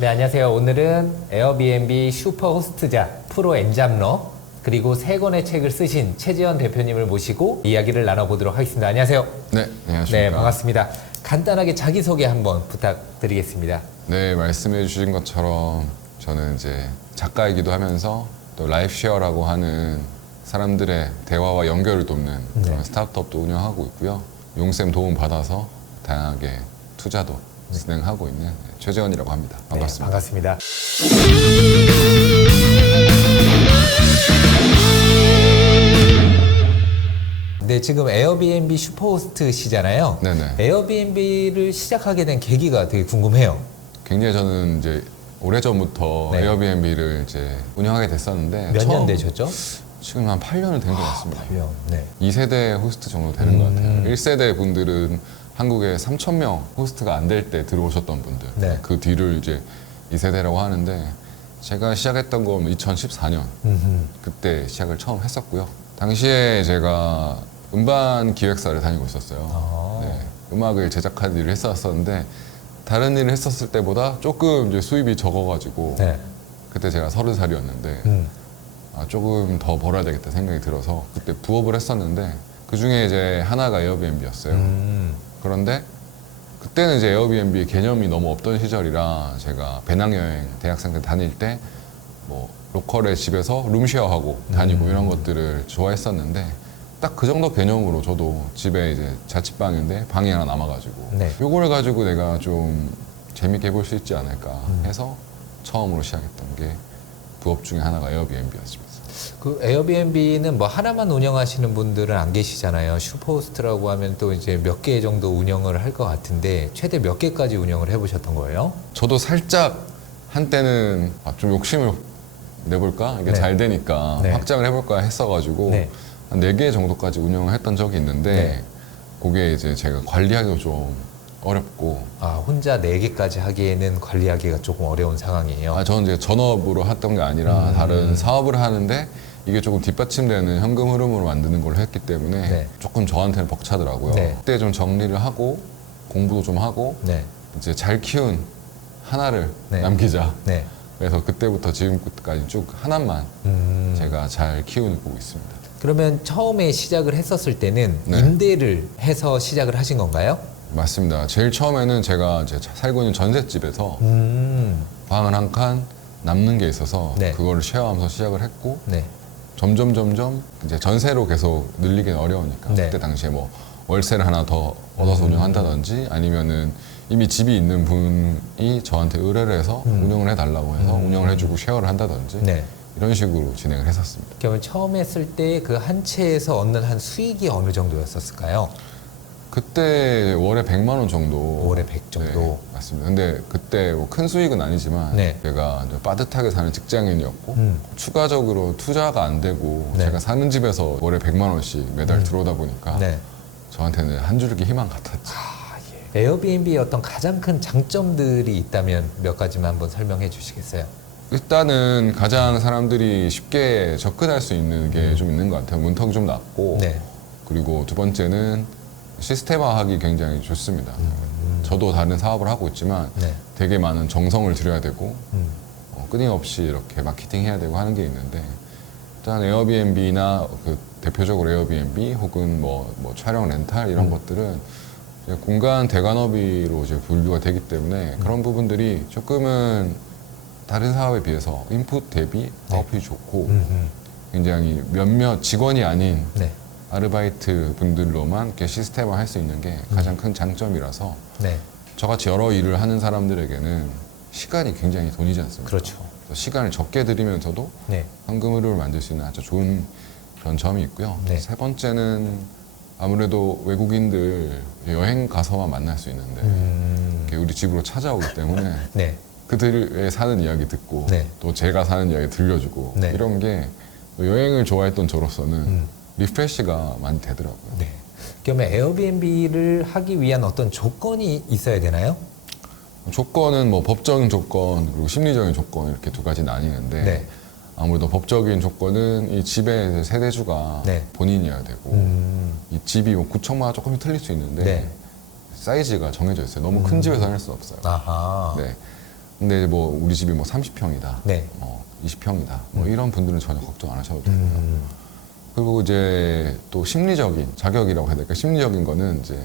네, 안녕하세요. 오늘은 에어비앤비 슈퍼호스트자 프로 엔잡러 그리고 세 권의 책을 쓰신 최지현 대표님을 모시고 이야기를 나눠보도록 하겠습니다. 안녕하세요. 네, 안녕하십니까. 네, 반갑습니다. 간단하게 자기소개 한번 부탁드리겠습니다. 네, 말씀해 주신 것처럼 저는 이제 작가이기도 하면서 또 라이프쉐어라고 하는 사람들의 대화와 연결을 돕는 그런 스타트업도 운영하고 있고요. 용쌤 도움 받아서 다양하게 투자도 진행하고 있는 최재원이라고 합니다. 반갑습니다. 네, 반갑습니다. 네, 지금 에어비앤비 슈퍼호스트시잖아요. 네네. 에어비앤비를 시작하게 된 계기가 되게 궁금해요. 굉장히 저는 이제 오래전부터 네. 에어비앤비를 이제 운영하게 됐었는데 몇 년 처음 되셨죠? 지금 한 8년은 된 것 같습니다. 8년. 네. 2세대 호스트 정도 되는 것 같아요. 1세대 분들은 한국에 3,000명 호스트가 안 될 때 들어오셨던 분들. 네. 그 뒤를 이제 2세대라고 하는데 제가 시작했던 건 2014년 그때 시작을 처음 했었고요. 당시에 제가 음반 기획사를 다니고 있었어요. 네. 음악을 제작하는 일을 했었는데 다른 일을 했었을 때보다 조금 이제 수입이 적어가지고 네. 그때 제가 30살이었는데 조금 더 벌어야 되겠다 생각이 들어서 그때 부업을 했었는데 그 중에 이제 하나가 에어비앤비였어요. 그런데 그때는 이제 에어비앤비 개념이 너무 없던 시절이라 제가 배낭여행 대학생 때 다닐 때 뭐 로컬의 집에서 룸쉐어하고 다니고 이런 것들을 좋아했었는데 딱 그 정도 개념으로 저도 집에 이제 자취방인데 방이 하나 남아가지고 네. 요거를 가지고 내가 좀 재밌게 해볼 수 있지 않을까 해서 처음으로 시작했던 게 부업 중에 하나가 에어비앤비였습니다. 그 에어비앤비는 뭐 하나만 운영하시는 분들은 안 계시잖아요. 슈퍼호스트라고 하면 또 이제 몇 개 정도 운영을 할 것 같은데 최대 몇 개까지 운영을 해보셨던 거예요? 저도 살짝 한때는 좀 욕심을 내볼까? 이게 네. 잘 되니까 네. 확장을 해볼까 했어가지고 네. 한 4개 정도까지 운영을 했던 적이 있는데 네. 그게 이제 제가 관리하기도 좀 어렵고 혼자 4개까지 하기에는 관리하기가 조금 어려운 상황이에요. 저는 이제 전업으로 했던 게 아니라 다른 사업을 하는데 이게 조금 뒷받침되는 현금 흐름으로 만드는 걸 했기 때문에 네. 조금 저한테는 벅차더라고요. 네. 그때 좀 정리를 하고 공부도 좀 하고 네. 이제 잘 키운 하나를 네. 남기자. 네. 그래서 그때부터 지금까지 쭉 하나만 제가 잘 키우고 있습니다. 그러면 처음에 시작을 했었을 때는 네. 임대를 해서 시작을 하신 건가요? 맞습니다. 제일 처음에는 제가 이제 살고 있는 전셋집에서 방을 한 칸 남는 게 있어서 네. 그거를 쉐어하면서 시작을 했고 네. 점점 이제 전세로 계속 늘리기는 어려우니까 네. 그때 당시에 뭐 월세를 하나 더 얻어서 운영한다든지 아니면은 이미 집이 있는 분이 저한테 의뢰를 해서 운영을 해달라고 해서 운영을 해주고 쉐어를 한다든지 네. 이런 식으로 진행을 했었습니다. 그러면 처음 했을 때 그 한 채에서 얻는 한 수익이 어느 정도였었을까요? 그때 월에 100만 원 정도. 월에 100 정도. 네, 맞습니다. 근데 그때 뭐 큰 수익은 아니지만 네. 제가 이제 빠듯하게 사는 직장인이었고 추가적으로 투자가 안 되고 네. 제가 사는 집에서 월에 100만 원씩 매달 들어오다 보니까 네. 저한테는 한 줄기 희망 같았죠. 에어비앤비의 어떤 가장 큰 장점들이 있다면 몇 가지만 한번 설명해 주시겠어요? 일단은 가장 사람들이 쉽게 접근할 수 있는 게 좀 있는 것 같아요. 문턱이 좀 낮고 네. 그리고 두 번째는 시스템화하기 굉장히 좋습니다. 저도 다른 사업을 하고 있지만 네. 되게 많은 정성을 들여야 되고 끊임없이 이렇게 마케팅해야 되고 하는 게 있는데 일단 에어비앤비나 그 대표적으로 에어비앤비 혹은 뭐 촬영 렌탈 이런 것들은 이제 공간 대관업이로 이제 분류가 되기 때문에 그런 부분들이 조금은 다른 사업에 비해서 인풋 대비 아웃풋이 좋고 굉장히 몇몇 직원이 아닌 네. 아르바이트 분들로만 이렇게 시스템화 할 수 있는 게 가장 큰 장점이라서 네. 저같이 여러 일을 하는 사람들에게는 시간이 굉장히 돈이지 않습니까? 그렇죠. 그래서 시간을 적게 들이면서도 네. 현금 흐름을 만들 수 있는 아주 좋은 그런 점이 있고요. 네. 세 번째는 아무래도 외국인들 여행 가서만 만날 수 있는데 이렇게 우리 집으로 찾아오기 때문에 네. 그들의 사는 이야기 듣고 네. 또 제가 사는 이야기 들려주고 네. 이런 게 여행을 좋아했던 저로서는 리프레시가 많이 되더라고요. 네. 그러면 에어비앤비를 하기 위한 어떤 조건이 있어야 되나요? 조건은 뭐 법적인 조건 그리고 심리적인 조건 이렇게 두 가지 나뉘는데 네. 아무래도 법적인 조건은 이 집의 세대주가 네. 본인이어야 되고 이 집이 뭐 구청마다 조금 틀릴 수 있는데 네. 사이즈가 정해져 있어요. 너무 큰 집에서 할 수 없어요. 아하. 네. 근데 뭐 우리 집이 뭐 30평이다, 네. 20평이다, 뭐 이런 분들은 전혀 걱정 안 하셔도 되고요. 그리고 이제 또 심리적인 자격이라고 해야 될까? 심리적인 거는 이제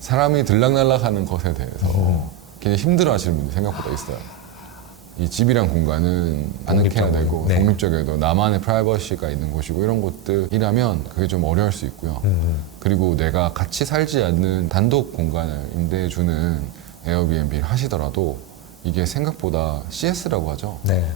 사람이 들락날락하는 것에 대해서 굉장히 힘들어하시는 분들이 생각보다 있어요. 이 집이란 공간은 아늑해야 되고 네. 독립적이어도 나만의 프라이버시가 있는 곳이고 이런 곳들이라면 그게 좀 어려울 수 있고요. 그리고 내가 같이 살지 않는 단독 공간을 임대해주는 에어비앤비를 하시더라도 이게 생각보다 CS라고 하죠. 네.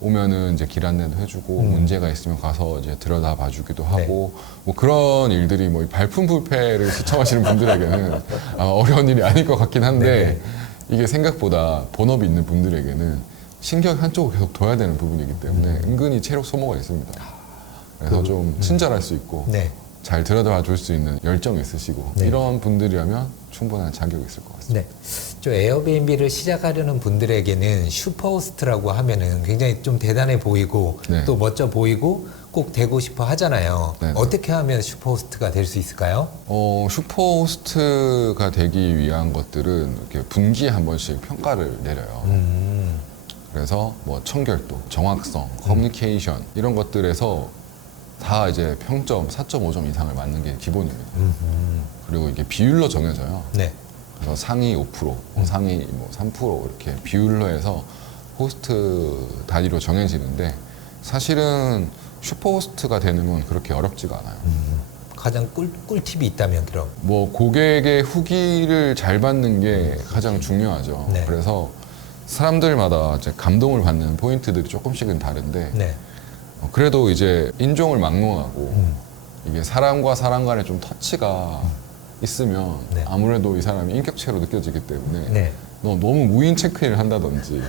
오면은 이제 길 안내도 해주고 문제가 있으면 가서 이제 들여다 봐주기도 하고 뭐 그런 일들이 뭐 발품불패를 시청하시는 분들에게는 어려운 일이 아닐 것 같긴 한데 이게 생각보다 본업이 있는 분들에게는 신경 한쪽을 계속 둬야 되는 부분이기 때문에 은근히 체력 소모가 있습니다. 그래서 좀 친절할 수 있고 네. 잘 들여다 줄 수 있는 열정이 있으시고 네. 이런 분들이라면 충분한 자격이 있을 것 같습니다. 네. 저 에어비앤비를 시작하려는 분들에게는 슈퍼호스트라고 하면은 굉장히 좀 대단해 보이고 네. 또 멋져 보이고 꼭 되고 싶어 하잖아요. 네. 어떻게 하면 슈퍼호스트가 될 수 있을까요? 슈퍼호스트가 되기 위한 것들은 이렇게 분기에 한 번씩 평가를 내려요. 그래서 뭐 청결도, 정확성, 커뮤니케이션 이런 것들에서 다 이제 평점 4.5점 이상을 맞는 게 기본입니다. 그리고 이게 비율로 정해져요. 네. 그래서 상위 5%, 상위 뭐 3% 이렇게 비율로 해서 호스트 단위로 정해지는데 사실은 슈퍼호스트가 되는 건 그렇게 어렵지가 않아요. 가장 꿀팁이 있다면 그럼. 뭐 고객의 후기를 잘 받는 게 가장 중요하죠. 네. 그래서 사람들마다 이제 감동을 받는 포인트들이 조금씩은 다른데 네. 그래도 이제 인종을 막론하고 이게 사람과 사람 간에 좀 터치가 있으면 네. 아무래도 이 사람이 인격체로 느껴지기 때문에 네. 너무 무인 체크인을 한다든지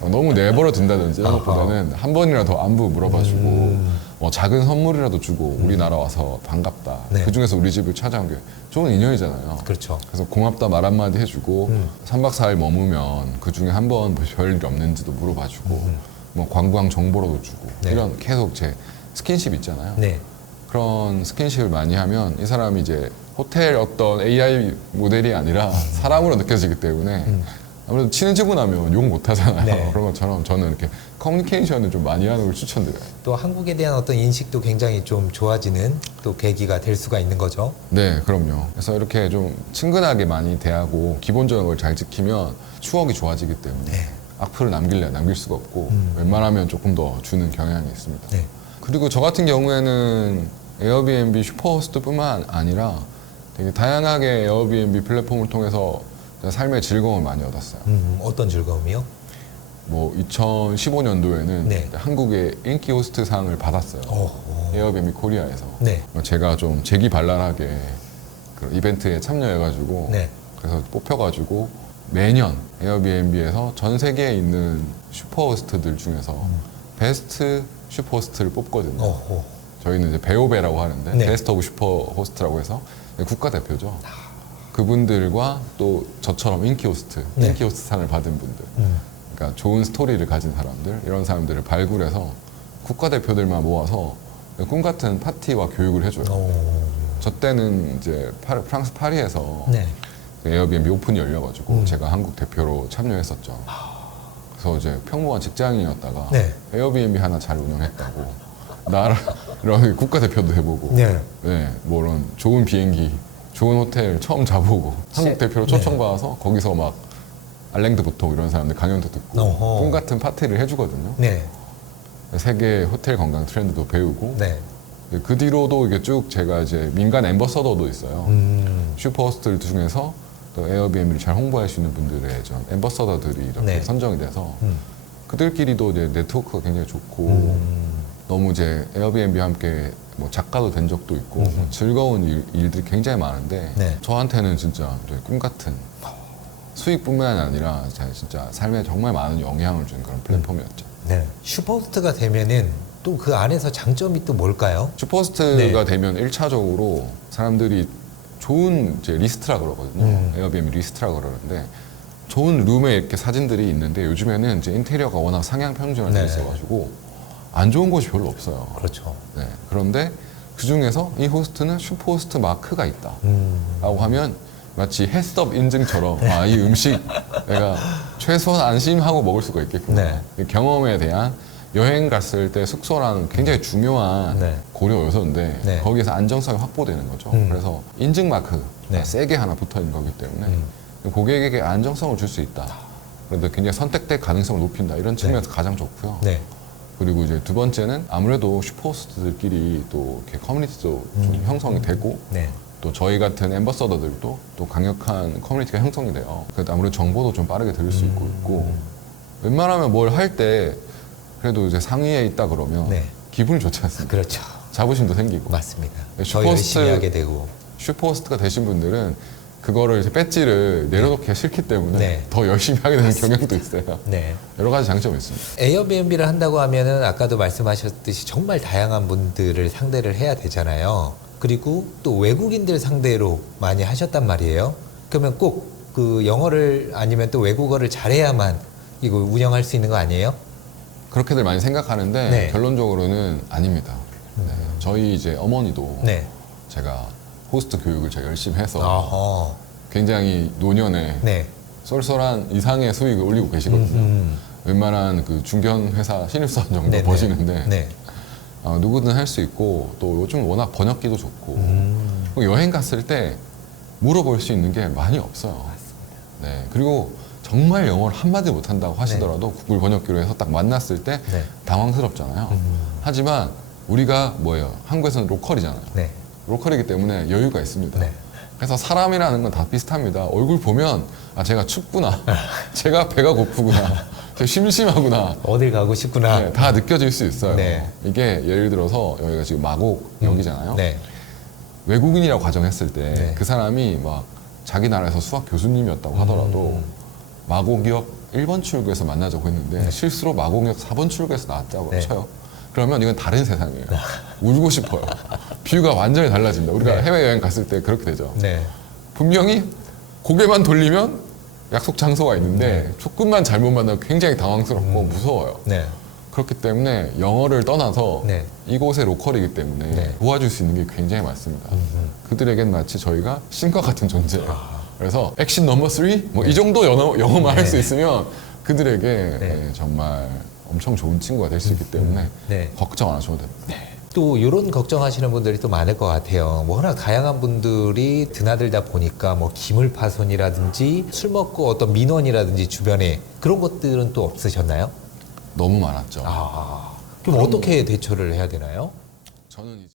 너무 내버려 둔다든지 이런 것보다는 한 번이라도 안부 물어봐주고 뭐 작은 선물이라도 주고 우리나라 와서 반갑다. 네. 그중에서 우리 집을 찾아온 게 좋은 인연이잖아요. 그렇죠. 그래서 고맙다 말 한마디 해주고 3박 4일 머무면 그중에 한 번 별일 없는지도 물어봐주고 뭐 관광 정보로도 주고 네. 이런 계속 제 스킨십 있잖아요. 네. 그런 스킨십을 많이 하면 이 사람이 이제 호텔 어떤 AI 모델이 아니라 사람으로 느껴지기 때문에 아무래도 친해지고 나면 욕 못 하잖아요. 네. 그런 것처럼 저는 이렇게 커뮤니케이션을 좀 많이 하는 걸 추천드려요. 또 한국에 대한 어떤 인식도 굉장히 좀 좋아지는 또 계기가 될 수가 있는 거죠. 네, 그럼요. 그래서 이렇게 좀 친근하게 많이 대하고 기본적인 걸 잘 지키면 추억이 좋아지기 때문에 네. 악플을 남길래 남길 수가 없고 웬만하면 조금 더 주는 경향이 있습니다. 네. 그리고 저 같은 경우에는 에어비앤비 슈퍼호스트뿐만 아니라 되게 다양하게 에어비앤비 플랫폼을 통해서 삶의 즐거움을 많이 얻었어요. 어떤 즐거움이요? 뭐 2015년도에는 네. 한국의 인기 호스트 상을 받았어요. 에어비앤비 코리아에서. 네. 제가 좀 재기발랄하게 그 이벤트에 참여해가지고 네. 그래서 뽑혀가지고 매년 에어비앤비에서 전 세계에 있는 슈퍼호스트들 중에서 베스트 슈퍼호스트를 뽑거든요. 어허. 저희는 이제 베오베라고 하는데 네. 베스트 오브 슈퍼호스트라고 해서 국가대표죠. 그분들과 또 저처럼 인기 호스트, 네. 인기 호스트 상을 받은 분들, 그러니까 좋은 스토리를 가진 사람들 이런 사람들을 발굴해서 국가대표들만 모아서 꿈 같은 파티와 교육을 해줘요. 저 때는 이제 프랑스 파리에서 네. 에어비앤비 오픈이 열려가지고 제가 한국 대표로 참여했었죠. 그래서 이제 평범한 직장인이었다가 네. 에어비앤비 하나 잘 운영했다고 나라 이런 국가대표도 해보고 네. 네, 뭐 이런 좋은 비행기, 좋은 호텔 처음 자보고 한국 대표로 초청받아서 거기서 막 알랭드 보통 이런 사람들 강연도 듣고 어허. 꿈 같은 파티를 해주거든요. 네. 세계 호텔 건강 트렌드도 배우고 네. 그 뒤로도 이게 쭉 제가 이제 민간 앰버서더도 있어요. 슈퍼호스트들 중에서 또 에어비앤비를 잘 홍보할 수 있는 분들의 좀 앰버서더들이 이렇게 네. 선정이 돼서 그들끼리도 이제 네트워크가 굉장히 좋고 너무 이제 에어비앤비와 함께 뭐 작가도 된 적도 있고 즐거운 일들이 굉장히 많은데 네. 저한테는 진짜 꿈 같은 수익뿐만 아니라 진짜 삶에 정말 많은 영향을 준 그런 플랫폼이었죠. 네. 슈퍼호스트가 되면은 또 그 안에서 장점이 또 뭘까요? 슈퍼호스트가 네. 되면 1차적으로 사람들이 좋은 이제 리스트라 그러거든요. 에어비앤비 리스트라 그러는데 좋은 룸에 이렇게 사진들이 있는데 요즘에는 이제 인테리어가 워낙 상향 평준화돼 네. 있어가지고 안 좋은 곳이 별로 없어요. 그렇죠. 네. 그런데 그 중에서 이 호스트는 슈퍼호스트 마크가 있다. 라고 하면 마치 햇섭 인증처럼 아, 이 음식 내가 최소한 안심하고 먹을 수가 있겠구나. 네. 경험에 대한 여행 갔을 때 숙소라는 굉장히 중요한 네. 고려 요소인데 네. 거기에서 안정성이 확보되는 거죠. 그래서 인증 마크가 네. 세게 하나 붙어 있는 거기 때문에 고객에게 안정성을 줄 수 있다. 그런데 굉장히 선택될 가능성을 높인다. 이런 측면에서 가장 좋고요. 네. 그리고 이제 두 번째는 아무래도 슈퍼호스트들끼리 또 이렇게 커뮤니티도 좀 형성이 되고 네. 또 저희 같은 앰버서더들도 또 강력한 커뮤니티가 형성이 돼요. 그래도 아무래도 정보도 좀 빠르게 들을 수 있고 웬만하면 뭘 할 때 그래도 이제 상위에 있다 그러면 네. 기분이 좋지 않습니까? 그렇죠. 자부심도 생기고 맞습니다. 더 슈퍼호스트- 열심히 하게 되고. 슈퍼호스트가 되신 분들은 그거를 이제 배지를 내려놓기가 싫기 때문에 네. 더 열심히 하게 되는 경향도 있어요. 네. 여러 가지 장점이 있습니다. 에어비앤비를 한다고 하면은 아까도 말씀하셨듯이 정말 다양한 분들을 상대를 해야 되잖아요. 그리고 또 외국인들 상대로 많이 하셨단 말이에요. 그러면 꼭 그 영어를 아니면 또 외국어를 잘해야만 이거 운영할 수 있는 거 아니에요? 그렇게들 많이 생각하는데 네. 결론적으로는 아닙니다. 네. 저희 이제 어머니도 네. 제가 호스트 교육을 제가 열심히 해서 어허. 굉장히 노년에 네. 쏠쏠한 이상의 수익을 올리고 계시거든요. 웬만한 그 중견 회사 신입사원 정도 네네. 버시는데 네. 누구든 할 수 있고 또 요즘 워낙 번역기도 좋고 그리고 여행 갔을 때 물어볼 수 있는 게 많이 없어요. 네. 그리고 정말 영어를 한마디 못한다고 하시더라도 구글 번역기로 해서 딱 만났을 때 네. 당황스럽잖아요. 하지만 우리가 뭐예요? 한국에서는 로컬이잖아요. 네. 로컬이기 때문에 여유가 있습니다. 네. 그래서 사람이라는 건 다 비슷합니다. 얼굴 보면 아 제가 춥구나, 제가 배가 고프구나, 제가 심심하구나, 어딜 가고 싶구나. 네, 다 느껴질 수 있어요. 네. 이게 예를 들어서 여기가 지금 마곡역이잖아요. 네. 외국인이라고 가정했을 때 네. 그 사람이 막 자기 나라에서 수학 교수님이었다고 하더라도 마곡역 1번 출구에서 만나자고 했는데 실수로 마곡역 4번 출구에서 나왔다고 네. 쳐요. 그러면 이건 다른 세상이에요. 울고 싶어요. 뷰가 완전히 달라진다. 우리가 네. 해외여행 갔을 때 그렇게 되죠. 네. 분명히 고개만 돌리면 약속 장소가 있는데 네. 조금만 잘못 만나면 굉장히 당황스럽고 무서워요. 네. 그렇기 때문에 영어를 떠나서 네. 이곳의 로컬이기 때문에 네. 도와줄 수 있는 게 굉장히 많습니다. 그들에겐 마치 저희가 신과 같은 존재예요. 그래서 액션 넘버 3? 뭐 이 정도 영어만 할 수 있으면 그들에게 네. 정말 엄청 좋은 친구가 될 수 있기 때문에 네. 걱정 안 하셔도 됩니다. 또 이런 걱정하시는 분들이 또 많을 것 같아요. 뭐 워낙 다양한 분들이 드나들다 보니까 뭐 기물 파손이라든지 술 먹고 어떤 민원이라든지 주변에 그런 것들은 또 없으셨나요? 너무 많았죠. 아, 그럼 어떻게 대처를 해야 되나요? 저는 이제